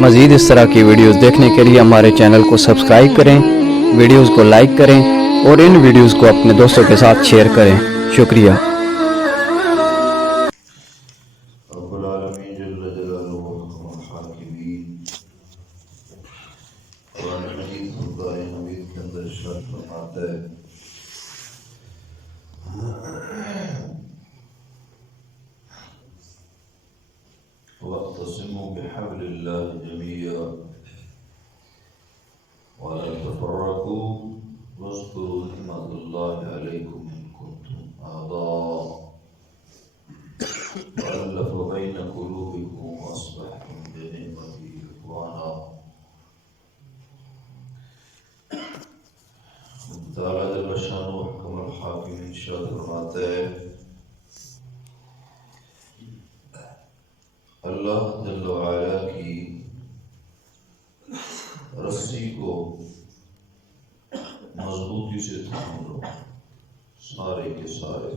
مزید اس طرح کی ویڈیوز دیکھنے کے لیے ہمارے چینل کو سبسکرائب کریں، ویڈیوز کو لائک کریں اور ان ویڈیوز کو اپنے دوستوں کے ساتھ شیئر کریں۔ شکریہ۔ رب العالمین جل جلالہ وحکم الحاکمین قرآن مجید فرقان حمید کے اندر ارشاد فرماتا ہے وَاعْتَصِمُوا بِحَبْلِ اللَّهِ جَمِيعًا وَلَا تَفَرَّقُوا وَاذْكُرُوا نِعْمَتَ اللَّهِ عَلَيْكُمْ إِن كُنتُمْ أَعْضَاءً وَأَلَّفَ بَيْنَ قُلُوبِكُمْ وَأَصْبَحْتُمْ بِنِعْمَتِهِ إِخْوَانًا۔ تعالیٰ جل شانہ حکم الحاکم ارشاد فرماتا ہے اللہ جل وعلا کی رسی کو مضبوطی سے تھام لو سارے کے سارے،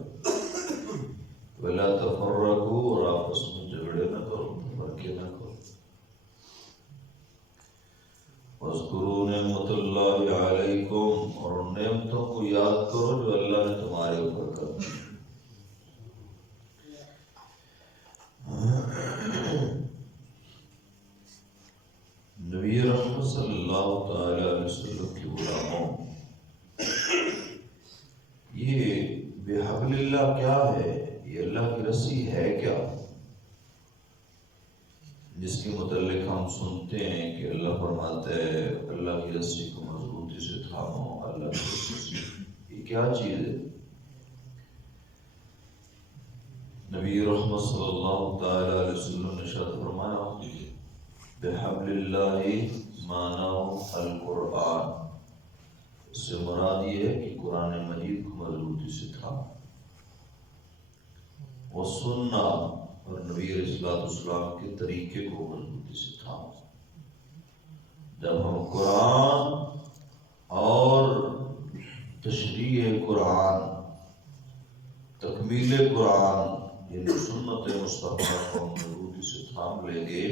ولا تفرقوا اور آپس میں جھگڑے نہ کرو، تفرقے نہ کرو، واذکروا نعمت اللہ علیکم اور ان نعمتوں کو یاد کرو جو اللہ نے تمہارے اوپر کر دی۔ نبی رحمت صلی اللہ تعالی علیہ وسلم کی غلاموں، یہ بحبل اللہ کیا ہے؟ یہ اللہ کی رسی ہے کیا جس کے متعلق ہم سنتے ہیں کہ اللہ فرماتا ہے اللہ کی رسی کو مضبوطی سے تھامو، اللہ کی رسی، یہ کیا چیز ہے؟ نبی رحمت صلی اللہ تعالی علیہ وسلم نے ارشاد فرمایا بحبل اللہ معنی القرآن، اس سے مراد یہ ہے کہ قرآن مجید کو مضبوطی سے تھامو، والسنہ اور نبی علیہ السلام کے طریقے کو مضبوطی سے تھامو۔ جب ہم قرآن اور تشریح قرآن، تکمیل قرآن یعنی سنت مصطفیٰ کو مضبوطی سے تھام لیں گے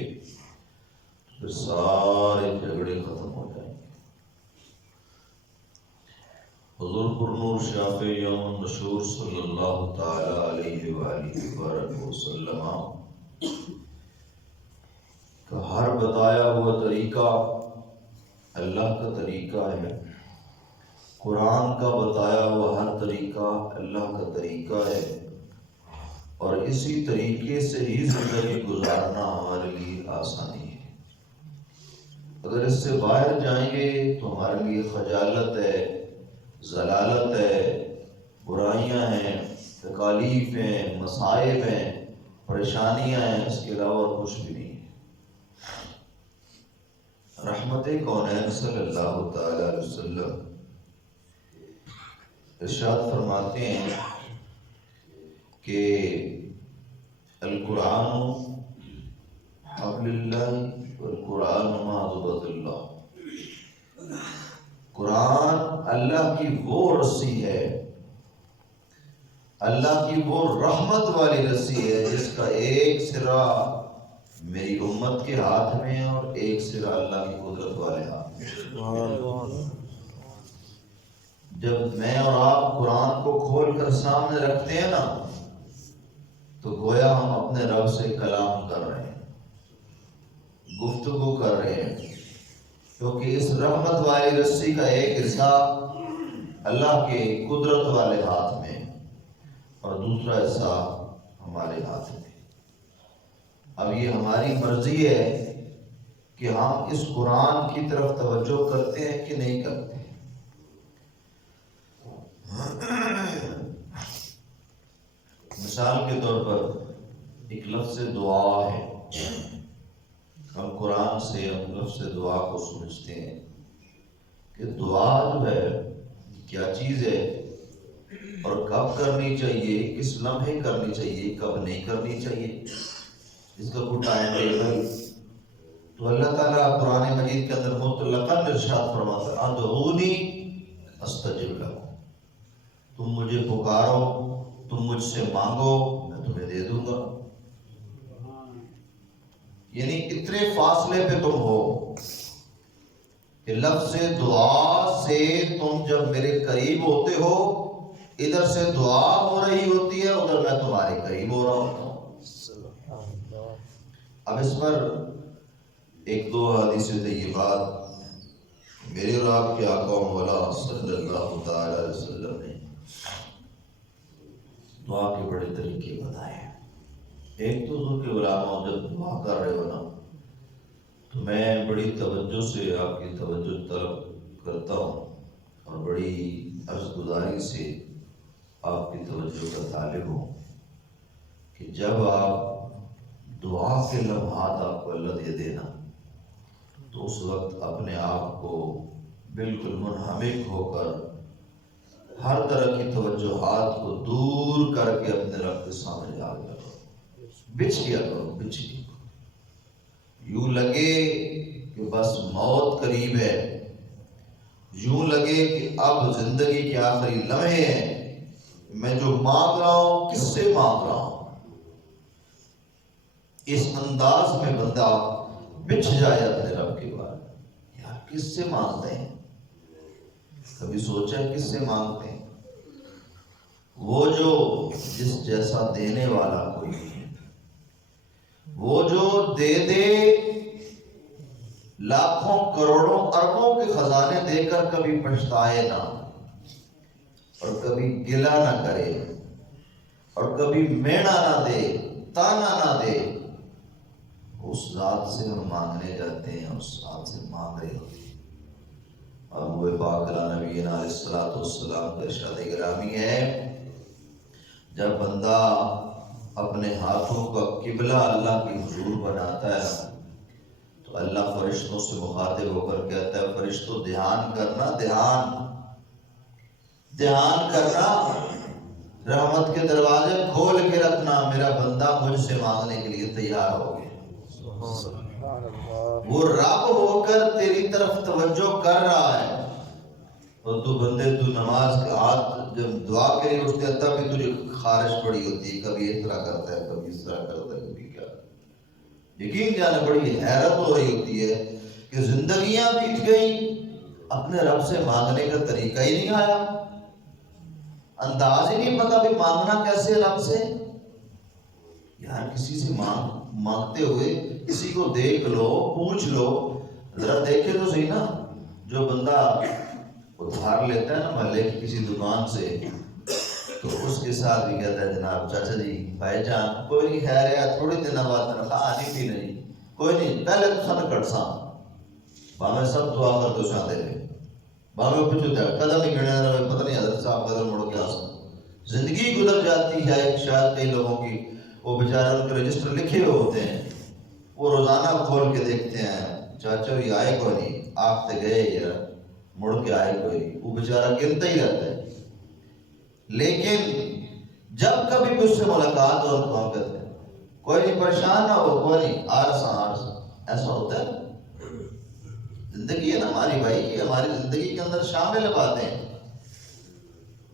پھر سارے جھگڑے ختم ہو جائیں گے۔ حضور پر نور شافع یوم مشہور صلی اللہ تعالی علیہ وآلہ وسلم کا ہر بتایا ہوا طریقہ اللہ کا طریقہ ہے، قرآن کا بتایا ہوا ہر طریقہ اللہ کا طریقہ ہے، اور اسی طریقے سے ہی زندگی گزارنا ہمارے لیے آسانی ہے۔ اگر اس سے باہر جائیں گے تو ہمارے لیے خجالت ہے، ضلالت ہے، برائیاں ہیں، تکالیف ہیں، مصائب ہیں، پریشانیاں ہیں، اس کے علاوہ کچھ بھی نہیں ہے۔ رحمت کونین صلی اللہ تعالی علیہ وسلم ارشاد فرماتے ہیں کہ القرآن حبل اللہ والقرآن معذبۃ اللہ، قرآن اللہ کی وہ رسی ہے، اللہ کی وہ رحمت والی رسی ہے جس کا ایک سرا میری امت کے ہاتھ میں ہے اور ایک سرا اللہ کی قدرت والے ہاتھ میں۔ جب میں اور آپ قرآن کو کھول کر سامنے رکھتے ہیں نا تو گویا ہم اپنے رب سے کلام کر رہے ہیں، گفتگو کر رہے ہیں، کیونکہ اس رحمت والی رسی کا ایک حصہ اللہ کے قدرت والے ہاتھ میں اور دوسرا حصہ ہمارے ہاتھ میں۔ اب یہ ہماری مرضی ہے کہ ہم اس قرآن کی طرف توجہ کرتے ہیں کہ نہیں کرتے۔ مثال کے طور پر ایک لفظ دعا ہے، ہم قرآن سے ہم لفظ دعا کو سمجھتے ہیں کہ دعا جو ہے کیا چیز ہے اور کب کرنی چاہیے، کس لمحے کرنی چاہیے، کب نہیں کرنی چاہیے، اس کا کوئی ٹائم ٹیبل۔ تو اللہ تعالیٰ قرآن مجید کے اندر مطلقاً ارشاد فرماتا ہے ادعونی استجب لکم، تم مجھے پکارو، تم مجھ سے مانگو، میں تمہیں دے دوں گا۔ یعنی اتنے فاصلے پہ تم ہو کہ لفظ دعا سے تم جب میرے قریب ہوتے ہو، ادھر سے دعا ہو رہی ہوتی ہے، ادھر میں تمہارے قریب ہو رہا ہوتا ہوں۔ اب اس پر ایک دو حدیث طیبات میرے اور آپ کے آقا و مولا صلی اللہ تعالی علیہ وسلم نے دعا کے بڑے طریقے بتائے ہیں۔ ایک تو حضور کے غلاموں جب دعا کر رہے ہو نا تو میں بڑی توجہ سے آپ کی توجہ طلب کرتا ہوں اور بڑی عرض گزاری سے آپ کی توجہ کا طالب ہوں کہ جب آپ دعا کے لمحات آپ کو اللہ دے دینا تو اس وقت اپنے آپ کو بالکل منہمک ہو کر ہر طرح کی توجہات کو دور کر کے اپنے رب کے سامنے جا کرو، بچھ لیا کرو، بچھ لیا کرو۔ یوں لگے کہ بس موت قریب ہے، یوں لگے کہ اب زندگی کے آخری لمحے ہیں، میں جو مانگ رہا ہوں کس سے مانگ رہا ہوں، اس انداز میں بندہ بچھ جائے اپنے رب کے بعد، یار کس سے مانگتے ہیں؟ کبھی سوچا ہے کس سے مانگتے ہیں؟ وہ جو جس جیسا دینے والا کوئی نہیں، وہ جو دے دے لاکھوں کروڑوں اربوں کے خزانے دے کر کبھی پچھتائے نہ اور کبھی گلہ نہ کرے اور کبھی مینا نہ دے، تانا نہ دے، اس ذات سے ہم مانگنے جاتے ہیں، اس ذات سے مانگ رہے ہوتے ہیں۔ ابو پاک نبی علیہ الصلوۃ والسلام کا ارشاد گرامی ہے، جب بندہ اپنے ہاتھوں کا قبلہ اللہ کی حضور بناتا ہے تو اللہ فرشتوں سے مخاطب ہو کر کہتا ہے، فرشتوں دھیان کرنا، دھیان کرنا، رحمت کے دروازے کھول کے رکھنا، میرا بندہ مجھ سے مانگنے کے لیے تیار ہو گیا۔ وہ رب ہو کر تیری طرف توجہ کر رہا ہے اور تو بندے تو نماز کا ہاتھ جب دعا کے لیے اٹھتے ہیں تب بھی تجھے خارش پڑی ہوتی ہے، کبھی اس طرح کرتا ہے، کبھی اس طرح کرتا ہے، کبھی کیا۔ یقین جانے بڑی حیرت ہو رہی ہوتی ہے کہ زندگیاں بیت گئی، اپنے رب سے مانگنے کا طریقہ ہی نہیں آیا، انداز ہی نہیں پتا بھی مانگنا کیسے رب سے۔ یار کسی سے مانگتے ہوئے کسی کو دیکھ لو، پوچھ لو، ذرا دیکھے تو صحیح نا، جو بندہ ادھار لیتا ہے نا محلے کی کسی دکان سے تو اس کے ساتھ بھی کہتا ہے، جناب چاچا جی، بھائی جان، کوئی نہیں، خیر ہے، تھوڑی دن بعد تنخواہ آنی بھی نہیں، کوئی نہیں، پہلے تو سن کٹساں باہمیں سب دعا کر تو چاہتے ہیں، باہمیں پوچھو تھا قدم ہی گھڑے رہے، پتہ نہیں حضرت صاحب قدم مڑ کے آسان زندگی گزر جاتی ہے۔ شاید کئی لوگوں کی وہ بیچارے ان کے رجسٹر لکھے ہوئے ہوتے ہیں، وہ روزانہ کھول کے دیکھتے ہیں، چاچا یہ آئے کوئی نہیں، آپ تے گئے یار، مڑ کے آئے کوئی نہیں، وہ بیچارہ گنتا ہی رہتا ہے۔ لیکن جب کبھی بھی اس سے ملاقات اور دعا کرتے ہیں، کوئی نہیں، پریشان نہ ہو، کوئی نہیں، آرساں، ایسا ہوتا ہے۔ زندگی ہے نا ہماری بھائی، یہ ہماری زندگی کے اندر شامل باتیں ہیں،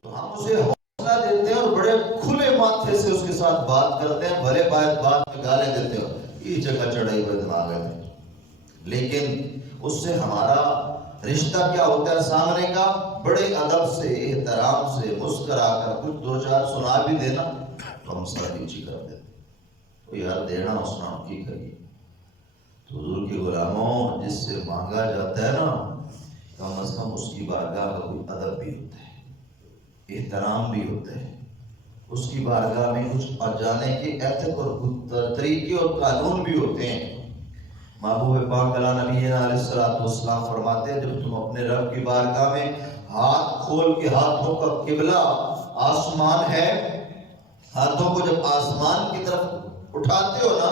تو ہم اسے حوصلہ دیتے ہیں اور بڑے کھلے ماتھے سے اس کے ساتھ بات کرتے ہیں، بھلے بات میں گالیں دیتے ہو، یہ جگہ چڑھائی ہوئے دماغ ہے، لیکن اس سے ہمارا رشتہ کیا ہوتا ہے؟ سامنے کا بڑے ادب سے، احترام سے، مسکرا کر کچھ دو چار سنا بھی دینا تو ہم سر نیچی کر دیتے، تو یار دینا اس نے ہم کی کریے۔ تو حضور کے غلاموں، جس سے مانگا جاتا ہے نا، کم از کم اس کی بارگاہ کا کوئی ادب بھی ہوتا ہے، احترام بھی ہوتا ہے، اس کی بارگاہ میں کچھ جانے کے ایتھک اور طریقے اور قانون بھی ہوتے ہیں۔ محبوب پاک نبی علیہ السلام فرماتے ہیں، جب تم اپنے رب کی بارگاہ میں ہاتھ کھول کے، ہاتھوں کا قبلہ آسمان ہے، ہاتھوں کو جب آسمان کی طرف اٹھاتے ہو نا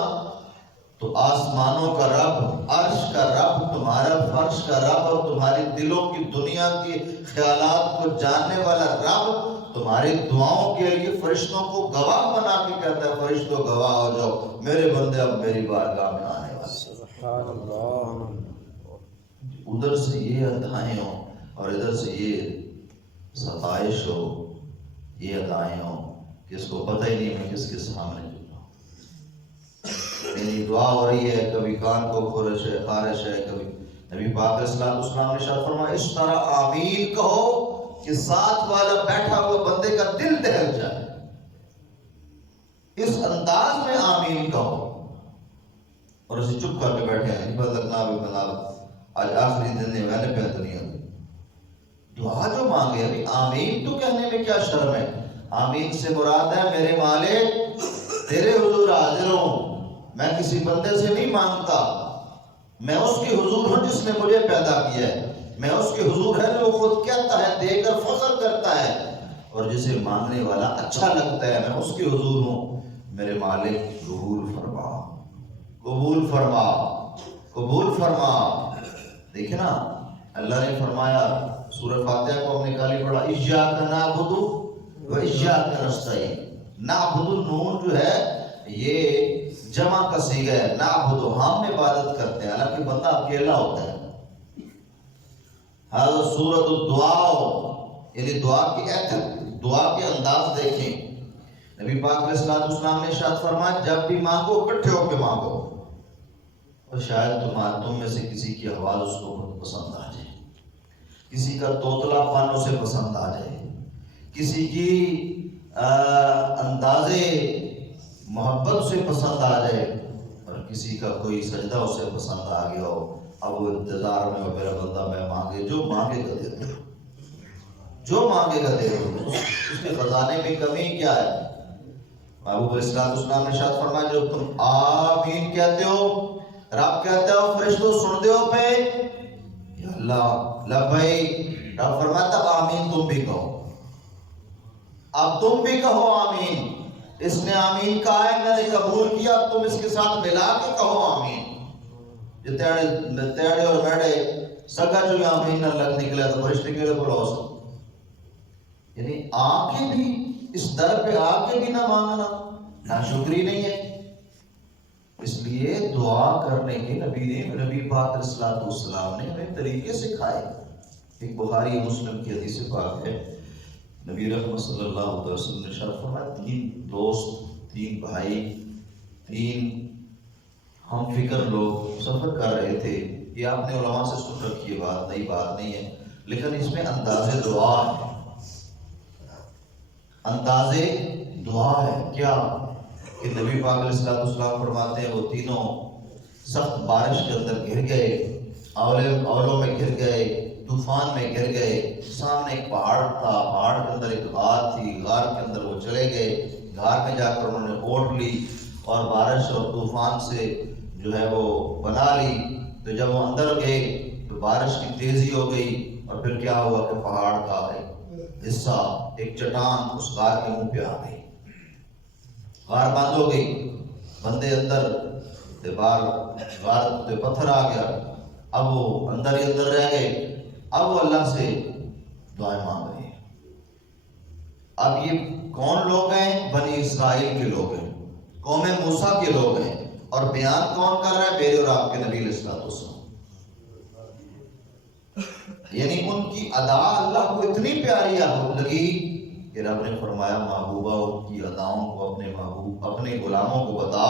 تو آسمانوں کا رب، عرش کا رب، تمہارا فرش کا رب اور تمہارے دلوں کی دنیا کے خیالات کو جاننے والا رب تمہاری دعاؤں کے لیے فرشتوں کو گواہ بنا کے کہتا ہے، فرشتوں گواہ ہو جاؤ، میرے بندے اب میری بارگاہ میں آنے والے۔ سبحان اللہ۔ ادھر سے یہ عطائیں ہوں اور ادھر سے یہ ستائش ہو، یہ عطائیں ہوں کہ اس کو پتہ ہی نہیں میں کس کے سامنے جھکا ہوں۔ یعنی دعا ہو رہی ہے، کبھی کان کو خارش ہے، کبھی نبی پاک علیہ السلام نے ارشاد فرمایا اس طرح آمین کہو کہ ساتھ والا بیٹھا ہوا بندے کا دل دہل جائے، اس انداز میں آمین کہو، اور اسے چپ کر کے بیٹھے ہیں آج آخری دن ہے، میں نے پہ دنیا دعا جو مانگے ابھی آمین تو کہنے میں کیا شرم ہے؟ آمین سے مراد ہے میرے مالک تیرے حضور حاضر ہوں، میں کسی بندے سے نہیں مانگتا، میں اس کے حضور ہوں جس نے مجھے پیدا کیا ہے، میں اس کے حضور ہے جو خود کہتا ہے دے کر فخر کرتا ہے، اور جسے مانگنے والا اچھا لگتا ہے، میں اس کے حضور ہوں، میرے مالک قبول فرما، قبول فرما، قبول فرما۔ دیکھیں نا اللہ نے فرمایا سورہ فاتحہ کو ہم نے کالی پڑھا ایاک نعبد و ایاک نستعین، نعبد نون جو ہے یہ جمع کا صیغہ ہے، نعبد ہم عبادت کرتے ہیں، حالانکہ بندہ اکیلا ہوتا ہے۔ ہر سورۃ الدعاء یعنی دعا کے انداز دیکھیں، نبی پاک علیہ السلام نے ارشاد فرمایا جب بھی مانگو اکٹھے ہو کے مانگو، اور شاید تم میں سے کسی کی آواز اس کو بہت پسند آ جائے، کسی کا توتلا پن اسے پسند آ جائے، کسی کی اندازے محبت اسے پسند آ جائے، اور کسی کا کوئی سجدہ اسے پسند آ گیا ہو، اب وہ انتظار میں ہو میرا بندہ میں مانگے، جو مانگے گا دے دو، جو مانگے گا دے دو، اس کے خزانے میں کمی کیا ہے؟ محبوب علیہ السلام نے ارشاد فرمایا جو تم آمین کہتے ہو، رب کہتے ہو فرشتوں سن دے ہو پہ یا اللہ لبیک، رب فرماتا آمین تم بھی کہو، اب تم بھی کہو آمین، اس نے آمین کہا ہے میں نے قبول کیا، اب تم اس کے ساتھ ملا کے کہو آمین۔ جو تیڑے اور میڑے سگا جو آمین نہ لگ نکلے تو فرشتے کے لیے بولو سب، یعنی آنکھیں بھی اس در پہ آ کے بھی نہ مانگنا ناشکری نہیں ہے۔ اس لیے دعا کرنے کے نبی پاک علیہ السلام نے ہمیں طریقے سکھائے۔ ایک بخاری مسلم کی حدیث پاک ہے، نبی رحمت صلی اللہ علیہ وسلم نے ارشاد فرمایا تین دوست، تین بھائی، تین ہم فکر لوگ سفر کر رہے تھے، یہ آپ نے علماء سے سن رکھی ہے، بات نہیں ہے، لیکن اس میں انداز دعا ہے، انداز دعا ہے کیا کہ نبی پاک علیہ السلام فرماتے ہیں وہ تینوں سخت بارش کے اندر گر گئے، اولوں میں گر گئے، طوفان میں گر گئے، سامنے ایک پہاڑ تھا، پہاڑ کے اندر ایک غار تھی، غار کے اندر وہ چلے گئے، غار میں جا کر انہوں نے اوٹ لی اور بارش اور طوفان سے جو ہے وہ بنا لی، تو جب وہ اندر گئے تو بارش کی تیزی ہو گئی، اور پھر کیا ہوا کہ پہاڑ کا ایک حصہ، ایک چٹان اس غار کے منہ پہ آ گئی، غار بند ہو گئی، بندے اندر غار پہ پتھر آ گیا، اب وہ اندر ہی اندر رہ گئے، اب وہ اللہ سے دعائیں مانگ رہے ہیں۔ اب یہ کون لوگ ہیں؟ بنی اسرائیل کے لوگ ہیں، قوم موسیٰ کے لوگ ہیں، اور بیان کون کر رہا ہے؟ میرے اور آپ کے نبی علیہ السلام، یعنی ان کی ادا اللہ کو اتنی پیاری لگی کہ رب نے فرمایا محبوبہ ان کی اداؤں کو اپنے غلاموں کو بتا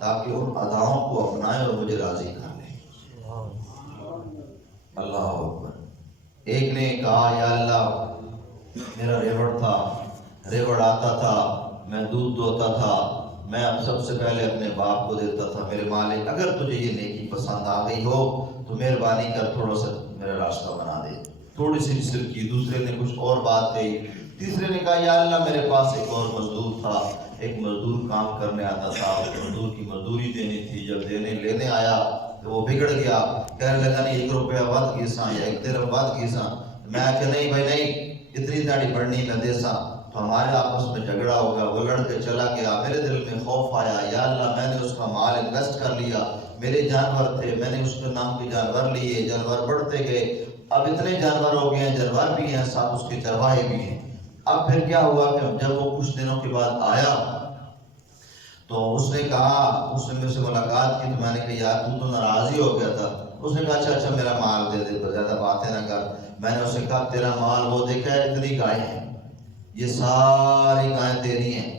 تاکہ ان اداؤں کو اپنائیں اور مجھے راضی کر لیں۔ اللہ اکبر۔ ایک نے کہا یا اللہ میرا ریوڑ تھا، ریوڑ آتا تھا، میں دودھ دوتا تھا، میں اب سب سے پہلے اپنے باپ کو دیتا تھا، میرے مالک اگر تجھے یہ نیکی پسند آ گئی ہو تو مہربانی کر تھوڑا سا میرا راستہ بنا دے، تھوڑی سی صرف کی۔ دوسرے نے کچھ اور بات کہی، تیسرے نے کہا یا اللہ میرے پاس ایک اور مزدور تھا، ایک مزدور کام کرنے آتا تھا، مزدور کی مزدوری دینی تھی، جب لینے آیا تو وہ بگڑ گیا، کہنے لگا نہیں 1 روپیہ ود کیساں یا 1 درہم ود کیساں، میں کہ نہیں بھائی نہیں، اتنی داڑھی بڑھنی میں دیساں، تو ہمارے آپس میں جھگڑا ہو گیا، وہ لڑ کے چلا گیا، میرے دل میں خوف آیا، یا اللہ میں نے اس کا مال انویسٹ کر لیا، میرے جانور تھے، میں نے اس کے نام کے جانور لیے، جانور بڑھتے گئے، اب اتنے جانور ہو گئے ہیں، جانور بھی ہیں ساتھ اس کے چرواہے بھی ہیں۔ اب پھر کیا ہوا کہ جب وہ کچھ دنوں کے بعد آیا تو اس نے کہا، اس نے مجھ سے ملاقات کی تو میں نے کہا یار تو ناراض ہی ہو گیا تھا۔ اس نے کہا اچھا میرا مال دے دے، تو زیادہ باتیں نہ کر۔ میں نے اسے کہا تیرا مال وہ دیکھا ہے اتنی گائے ہیں، یہ ساری گائیں تیری ہیں،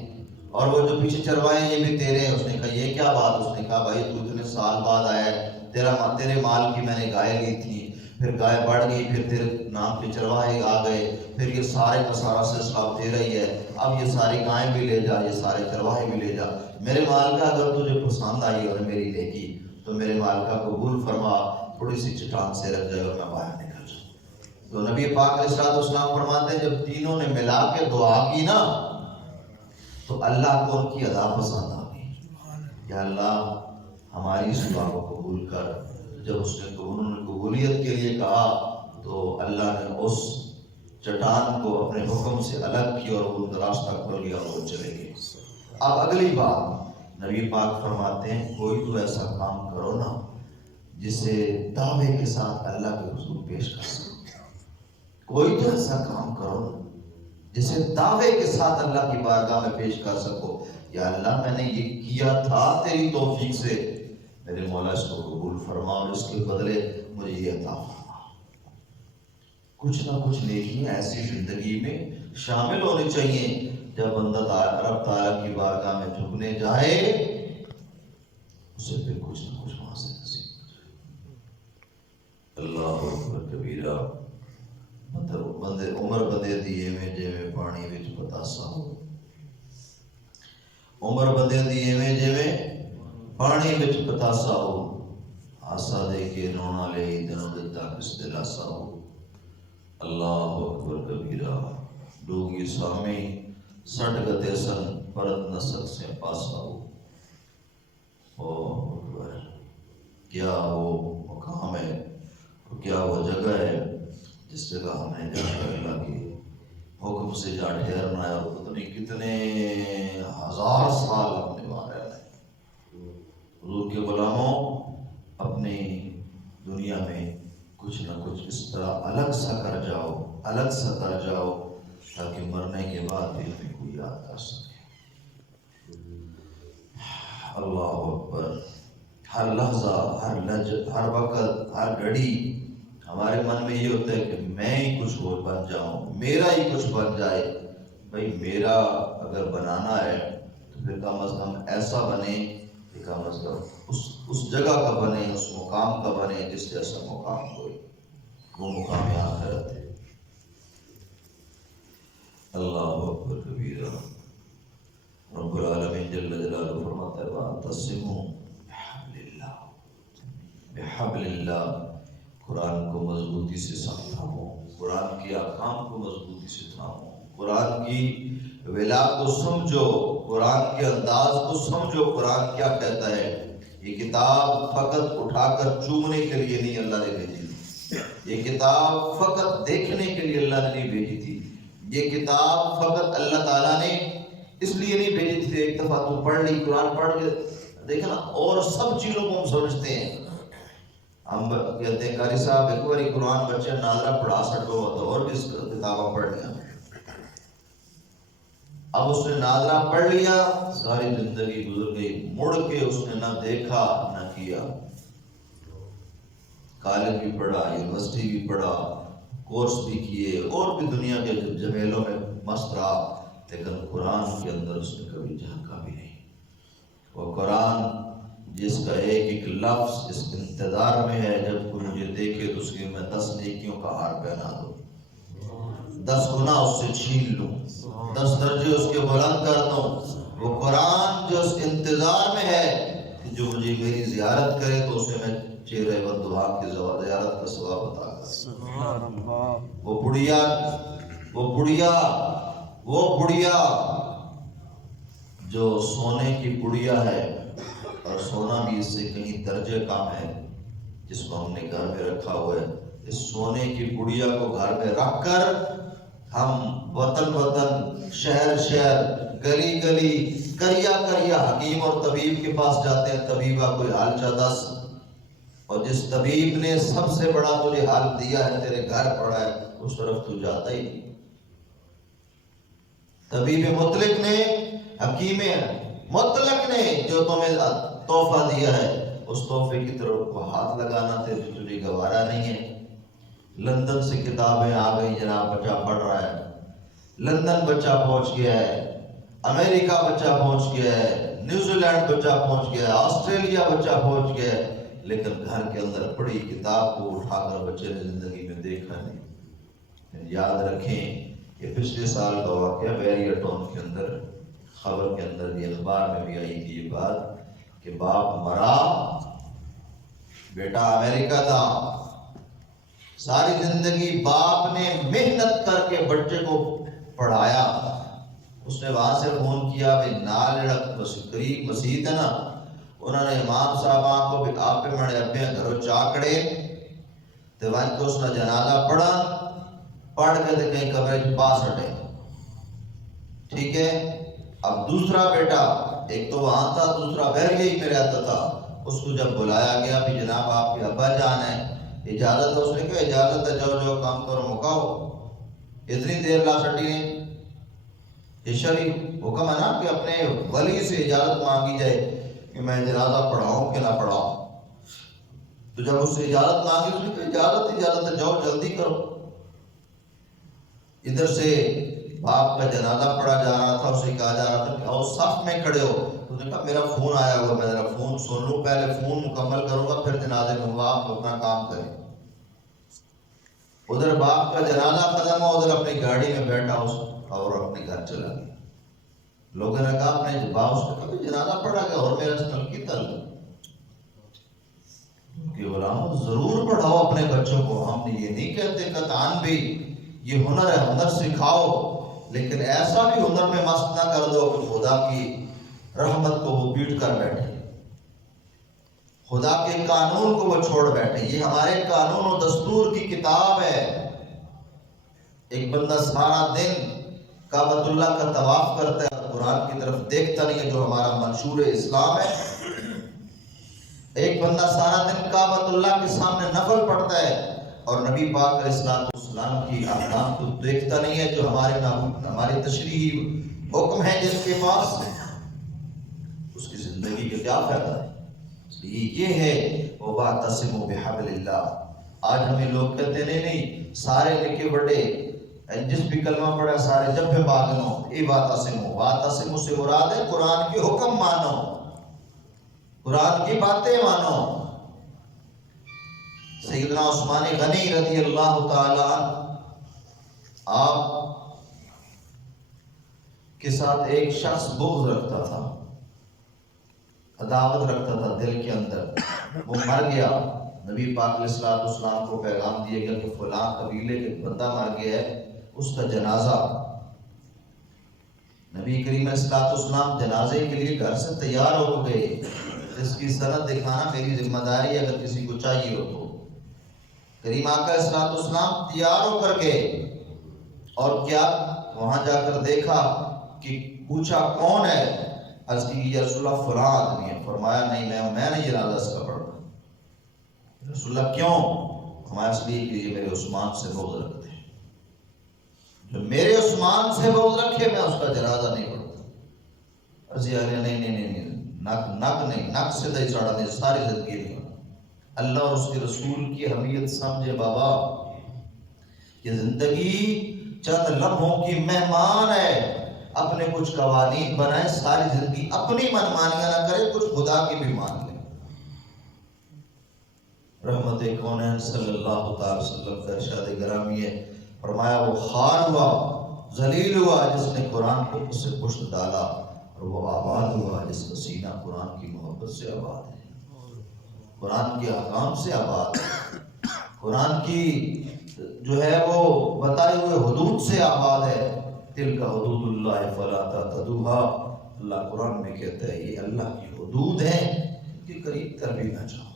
اور وہ جو پیچھے چروائے یہ بھی تیرے ہیں۔ اس نے کہا یہ کیا بات؟ اس نے کہا بھائی تو اتنے سال بعد آیا ہے، تیرے مال کی میں نے گائے لی تھی، پھر گائے بڑھ گئی، پھر تیرے نام کے چرواہے آ گئے، پھر یہ سارے کا سارا سلسلہ تیرا ہی ہے، اب یہ ساری گائیں بھی لے جا، یہ سارے چرواہے بھی لے جا، میرے مال کا اگر تجھے پسند آئی اور میری نیکی تو میرے مال کا قبول فرما، تھوڑی سی چٹان سے رکھ جائے اور میں باہر نکل جاؤں۔ تو نبی پاک علیہ السلام فرماتے ہیں جب تینوں نے ملا کے دعا کی نا تو اللہ کو ان کی ادا پسند آ گئی کہ اللہ ہماری اس دعا کو قبول کر۔ جب اس نے انہوں نے قبولیت کے لیے کہا تو اللہ نے اس چٹان کو اپنے حکم سے الگ کیا اور ان کا راستہ کھول گیا اور وہ چلے گئے۔ اب اگلی بات نبی پاک فرماتے ہیں کوئی تو ایسا کام کرو نا جسے دعوے کے ساتھ اللہ کے حضور پیش کر سکو، کوئی تو ایسا کام کرو نا جسے دعوے کے ساتھ اللہ کی بارگاہ میں پیش کر سکو، یا اللہ میں نے یہ کیا تھا تیری توفیق سے، میرے مولا اس کو قبول فرما اور اس کے بدلے مجھے یہ عطا فرما۔ کچھ نہ کچھ نیکیاں ایسی زندگی میں شامل ہونی چاہیے جب بندہ رب تعالیٰ کی بارگاہ میں جھکنے جائے اسے پھر کچھ نہ کچھ وہاں سے نصیب ہو جائے۔ اللہ اکبر کبیرہ۔ بندے عمر بدے دیے میں جیویں پانی وچ پتاسا ہو، عمر بدے دیے میں جیویں پانی وچ پتاسا ہو، آسا دے کے رونا لے دنوں دتا کس دلاسا ہو۔ اللہ اکبر کبیرہ۔ ڈوگی سامی سٹ گتے سن پرت نسک سے پاسا ہو۔ اکبر، کیا وہ مقام ہے، کیا وہ جگہ ہے جس جگہ ہم نے جا کر اللہ کے حکم سے جا ٹھہرنا ہے اور پتہ نہیں کتنے ہزار سال اپنے وہاں رہنا ہے۔ حضور کے غلاموں اپنی دنیا میں کچھ نہ کچھ اس طرح الگ سا کر جاؤ تاکہ مرنے کے بعد بھی ہمیں کوئی یاد کر سکے۔ اللہ اکبر۔ ہر لحظہ، ہر وقت، ہر گھڑی ہمارے من میں یہ ہوتا ہے کہ میں ہی کچھ بن جاؤں، میرا ہی کچھ بن جائے۔ بھائی میرا اگر بنانا ہے تو پھر کم از کم ایسا بنے کہ کم از کم اس جگہ کا بنے، اس مقام کا بنے جس جیسا مقام کوئی، وہ مقام آخرت ہے۔ اللہ اکبر کبیرہ۔ رب العالمین جل جلالہ فرماتا ہے وَاعْتَصِمُوا بِحَبْلِ اللَّهِ، بِحَبْلِ اللَّهِ، قرآن کو مضبوطی سے تھامو، قرآن کے احکام کو مضبوطی سے تھامو، قرآن کی ولا کو سمجھو، قرآن کے انداز کو سمجھو، قرآن کیا کہتا ہے۔ یہ کتاب فقط اٹھا کر چومنے کے لیے نہیں اللہ نے بھیجی تھی، یہ کتاب فقط دیکھنے کے لیے اللہ نے نہیں بھیجی تھی، یہ کتاب فقط اللہ تعالیٰ نے اس لیے نہیں بھیجی تھی ایک دفعہ تو پڑھ لی، قرآن پڑھ کے دیکھا نا، اور سب چیزوں کو ہم سمجھتے ہیں۔ ہم کہتے ہیں قاری صاحب ایک باری قرآن بچے ناظرہ پڑھا سکو تو اور بھی اس کتابیں پڑھ لیا۔ اب اس نے ناظرہ پڑھ لیا، ساری زندگی گزر گئی، مڑ کے اس نے نہ دیکھا نہ کیا۔ کالج بھی پڑھا، یونیورسٹی بھی پڑھا، کورس بھی کیے، اور بھی دنیا کے جھمیلوں میں مست رہا، لیکن قرآن کے اندر اس نے کبھی جھانکا بھی نہیں۔ وہ قرآن جس کا ایک ایک لفظ اس انتظار میں ہے جب کوئی مجھے دیکھے تو اس کے میں 10 نیکیوں کا ہار پہنا دوں، 10 گناہ اس سے چھین لوں، 10 درجے اس کے بلند کر دوں۔ وہ قرآن جو اس انتظار میں ہے کہ جو مجھے میری زیارت کرے تو اسے میں چہرے و دعا کی زیارت کا ثواب عطا کروں۔ وہ بڑھیا جو سونے کی بڑھیا ہے، اور سونا بھی اس سے کہیں درجے کم ہے، جس کو ہم نے گھر میں رکھا ہوا ہے، اس سونے کی بڑھیا کو گھر میں رکھ کر ہم وطن شہر گلی کریا حکیم اور طبیب کے پاس جاتے ہیں، طبیبہ کوئی حال دس، اور جس طبیب نے سب سے بڑا تجھے حال دیا ہے تیرے گھر پڑا ہے اس طرف تو جاتا ہی نہیں۔ طبیب مطلق نے، حکیم مطلق نے جو تمہیں تحفہ دیا ہے اس تحفے کی طرف کو ہاتھ لگانا تجھے گوارا نہیں ہے۔ لندن سے کتابیں آ گئی، جناب بچہ پڑھ رہا ہے، لندن بچہ پہنچ گیا ہے، امریکہ بچہ پہنچ گیا ہے، نیوزی لینڈ بچہ پہنچ گیا ہے، آسٹریلیا بچہ پہنچ گیا ہے، لیکن گھر کے اندر پڑھی کتاب کو اٹھا کر بچے نے زندگی میں دیکھا نہیں۔ یاد رکھیں یہ پچھلے سال کا واقعہ بیریا ٹاؤن کے اندر، خبر کے اندر بھی، اخبار میں بھی آئی تھی یہ بات کہ باپ مرا، بیٹا امریکہ تھا، ساری زندگی باپ نے محنت کر کے بچے کو پڑھایا، اس نے وہاں سے فون کیا بھی نالڑک قریب مسجد ہے نا، انہوں نے امام صاحب کو بھی آپ پہ مڑے ابے گھروں چاکڑے تو وہاں کو اس نے جنازہ پڑھا، پڑھ کے تو کہیں کمرے پاس ہٹے، ٹھیک ہے۔ اب دوسرا بیٹا ایک تو وہاں تھا، دوسرا بیریا ہی میں رہتا تھا، اس کو جب بلایا گیا بھی جناب آپ کے ابا جان ہے، اجازت ہے، اس نے کہا اجازت ہے، جاؤ جاؤ کام کرو مکاؤ، اتنی دیر لا سٹی نہیں۔ یہ شریف حکم ہے نا کہ اپنے ولی سے اجازت مانگی جائے کہ میں جنازہ پڑھاؤں کہ نہ پڑھاؤں، تو جب اس سے اجازت مانگی اس نے کہا اجازت ہے، جاؤ جلدی کرو۔ ادھر سے باپ کا جنازہ پڑھا جا رہا تھا، اسے کہا جا رہا تھا کہ آؤ صف میں کھڑے ہو، اس نے کہا میرا فون آیا ہوا، میں ذرا فون سن لوں، پہلے فون مکمل کروں گا پھر جنازے میں ہوا، آپ اپنا کام کریں۔ ادھر باپ کا جنازہ ختم ہوا، ادھر اپنی گاڑی میں بیٹھا اور اپنے گھر چلا گیا۔ لوگوں نے کہا اپنے باپ سے کہا جنازہ پڑھا گیا اور میرا سنل کی تل کہ غلاموں ضرور پڑھاؤ اپنے بچوں کو، ہم یہ نہیں کہتے قطعاً بھی یہ ہنر ہے، ہنر سکھاؤ، لیکن ایسا بھی ہنر میں مست نہ کر دو کہ خدا کی رحمت کو وہ پیٹ کر بیٹھے، خدا کے قانون کو وہ چھوڑ بیٹھے۔ یہ ہمارے قانون و دستور کی کتاب ہے۔ ایک بندہ سارا دن کعبۃ اللہ کا طواف کرتا ہے، قرآن کی طرف دیکھتا نہیں ہے جو ہمارا منشور اسلام ہے۔ ایک بندہ سارا دن کعبۃ اللہ کے سامنے نفل پڑھتا ہے اور نبی پاک علیہ السلام کی احکام کو دیکھتا نہیں ہے جو ہمارے تشریعی حکم ہے جس کے پاس، اس کی زندگی کا کیا فائدہ ہے؟ اس لیے یہ ہے وَاعْتَصِمُوا بِحَبْلِ اللَّهِ۔ آج ہمیں لوگ کہتے نہیں سارے لکھے بڑے جس بھی کلمہ پڑھا سارے جب پہ باغنو، اے وَاعْتَصِمُوا سے مراد ہے قرآن کے حکم مانو، قرآن کی باتیں مانو۔ سیدنا عثمان غنی رضی اللہ تعالی آپ کے ساتھ ایک شخص بغض رکھتا تھا، عداوت رکھتا تھا دل کے اندر، وہ مر گیا۔ نبی پاک علیہ السلام کو پیغام دیا گیا کہ فلاں قبیلے کے بندہ مر گیا ہے، اس کا جنازہ۔ نبی کریم علیہ السلام جنازے کے لیے گھر سے تیار ہو گئے، اس کی سند دکھانا میری ذمہ داری ہے اگر کسی کو چاہیے ہو تو۔ کریم آقا علیہ السلام تیار ہو کر گئے اور کیا وہاں جا کر دیکھا کہ پوچھا کون ہے، عرض کی یا رسول اللہ فلاں آدمی ہے، فرمایا نہیں میں نہیں جنازہ اس کا پڑھا۔ رسول اللہ کیوں؟ فرمایا اس لیے کہ یہ میرے عثمان سے بغض رکھتے ہیں، جو میرے عثمان سے بغض رکھے میں اس کا جنازہ نہیں پڑھتا۔ عرض نہیں نک سے دہی چڑھا دے ساری زندگی میں۔ اللہ اور اس کے رسول کی اہمیت سمجھے بابا، یہ زندگی چند لمحوں کی مہمان ہے، اپنے کچھ قوانین بنائے، ساری زندگی اپنی منمانیاں نہ کرے، کچھ خدا کی بھی مان لے۔ رحمت کونین صلی اللہ تعالی وسلم کا ارشاد گرامی ہے، فرمایا وہ خار ہوا، ذلیل ہوا جس نے قرآن کو اس سے پشت ڈالا، اور وہ آباد ہوا جس کا سینہ قرآن کی محبت سے آباد ہے، قرآن کے احکام سے آباد ہے، قرآن کی جو ہے وہ بتائے ہوئے حدود سے آباد ہے۔ تلک حدود اللہ فلا تعتدوها، اللہ قرآن میں کہتا ہے یہ اللہ کی حدود ہیں، ان کے قریب تر بھی نہ جاؤ۔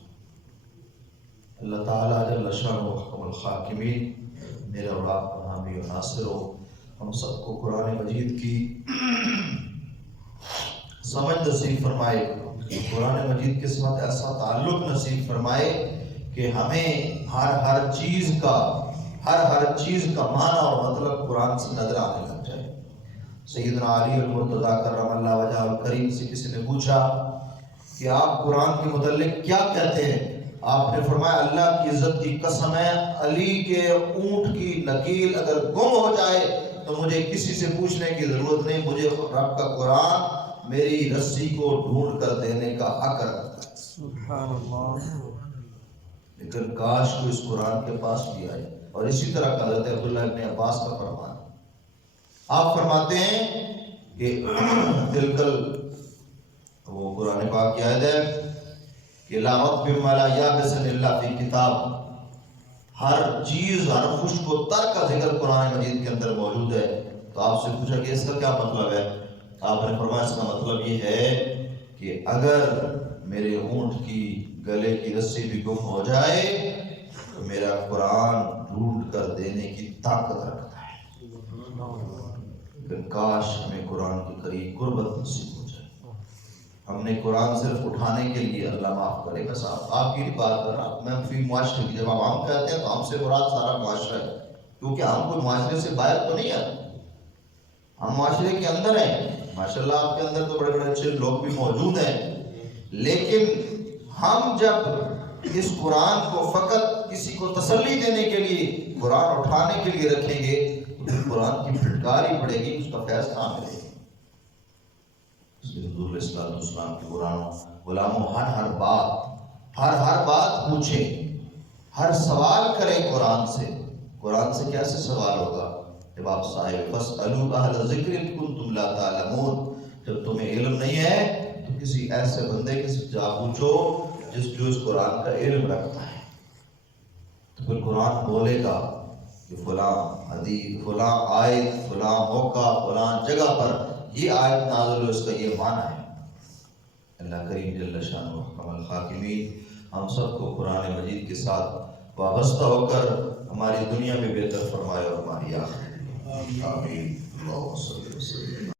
اللہ تعالیٰ جل شانہ احکم الحاکمین میرا اور آپ کا حامی و ناصر ہو، ہم سب کو قرآن مجید کی سمجھ نصیب فرمائے، قرآن مجید کے ساتھ ایسا تعلق نصیب فرمائے کہ ہمیں ہر چیز کا معنی اور مطلب قرآن سے نظر آنے لگ جائے۔ سیدنا علی المرتضیٰ کرم اللہ وجہہ الکریم سے کسی نے پوچھا کہ آپ قرآن کے متعلق کیا کہتے ہیں؟ آپ نے فرمایا اللہ کی عزت کی قسم ہے، علی کے اونٹ کی نکیل اگر گم ہو جائے تو مجھے کسی سے پوچھنے کی ضرورت نہیں، مجھے رب کا قرآن میری رسی کو ڈھونڈ کر دینے کا حق رکھتا ہے۔ سبحان اللہ۔ لیکن کاش کو اس قرآن کے پاس بھی آئے۔ اور اسی طرح کا حضرت عبداللہ ابن عباس کا فرمان ہے، آپ فرماتے ہیں کہ تلکل، وہ قرآن پاک کی آیت ہے کہ لا رطب ولا یابس الا فی کتاب، ہر چیز، ہر خشک و تر کا ذکر قرآن مجید کے اندر موجود ہے۔ تو آپ سے پوچھا کہ اس کا کیا مطلب ہے؟ آپ نے فرمایا اس کا مطلب یہ ہے کہ اگر میرے اونٹ کی گلے کی رسی بھی گم ہو جائے تو میرا قرآن ڈھونڈ کر دینے کی طاقت رکھتا ہے۔ لیکن کاش ہمیں قرآن کے قریب قربت نصیب ہو جائے۔ ہم نے قرآن صرف اٹھانے کے لیے، اللہ معاف کرے گا صاحب آپ کی بات کر رہا میں فی معاشرے کی، جب عوام کہتے ہیں تو ہم سے مراد سارا معاشرہ ہے، کیونکہ ہم کوئی معاشرے سے باہر تو نہیں ہے، ہم معاشرے کے اندر ہیں۔ ماشاءاللہ آپ کے اندر تو بڑے بڑے اچھے لوگ بھی موجود ہیں، لیکن ہم جب اس قرآن کو فقط کسی کو تسلی دینے کے لیے، قرآن اٹھانے کے لیے رکھیں گے تو پھر قرآن کی پھٹکار ہی پڑے گی، اس کا فیض کہاں ملے گا؟ اس لیے حضور علیہ السلام کے غلاموں ہر بات پوچھیں، ہر سوال کریں قرآن سے۔ قرآن سے کیسے سوال ہوگا؟ جب آپ صاحب فاسألوا اہل الذکر ان کنتم لا تعلمون، جب تمہیں علم نہیں ہے تو کسی ایسے بندے کے سے جا پوچھو جو اس قرآن کا علم رکھتا ہے، تو پھر قرآن بولے گا کہ فلاں حدیث، فلاں آیت، فلاں موقع، فلاں جگہ پر یہ آیت نازل ہو، اس کا یہ معنی ہے۔ اللہ کریم جل شانہ حکم الحاکمین ہم سب کو قرآن مجید کے ساتھ وابستہ ہو کر ہماری دنیا میں بہتر فرمائے اور ہماری آخرت میں آمین۔ اللہم صلی وسلم